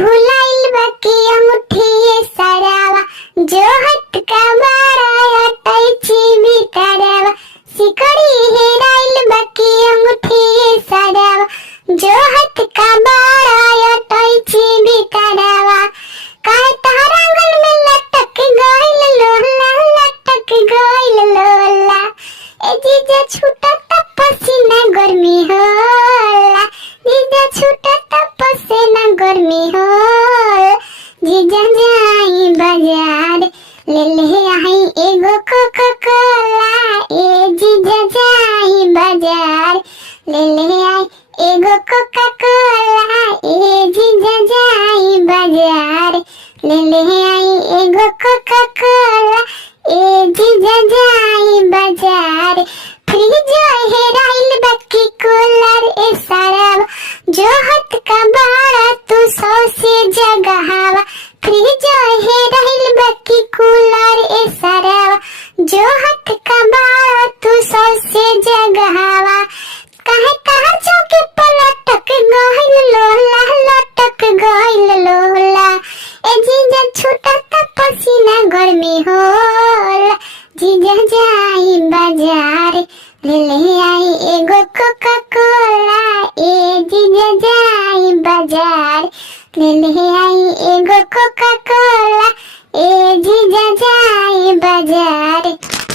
भुलाइल बाकी अंगूठी ये सरावा जो हाथ का बारा टैची बितरावा सिकड़ी हेराइल बाकी अंगूठी ये सरावा जो हाथ का बारा टैची बितरावा काहे तारा आंगन में लटक गइल लोला लटक गइल लोला ए जीजा छूटा पसीना गर्मी होला जीजा छूटा पसीना गर्मी होला जीजा जाई बाजार ले आई एगो कोका कोला ए जीजा जाई बाजार ले आई एगो कोका कोला ए जीजा जाई बाजार ले आई एगो कोका कोला ए जीजा जाई बाजार फ्रिज हेराइल बाकी कूलर ए सारा जो हाथ का बारा तू 100 से जगहावा फ्रिज हेराइल बाकी कूलर ए सारा जो हाथ का बारा तू 100 से जगहावा काहे तार चौके पर लटक गइल लोला लटक गइल लोला ए जीजा छूटा पसीना गर्मी होला जीजा जाई बाजार ले आई एगो कोका कोला ए जीजा जाई बाजार ले आई एगो कोका कोला ए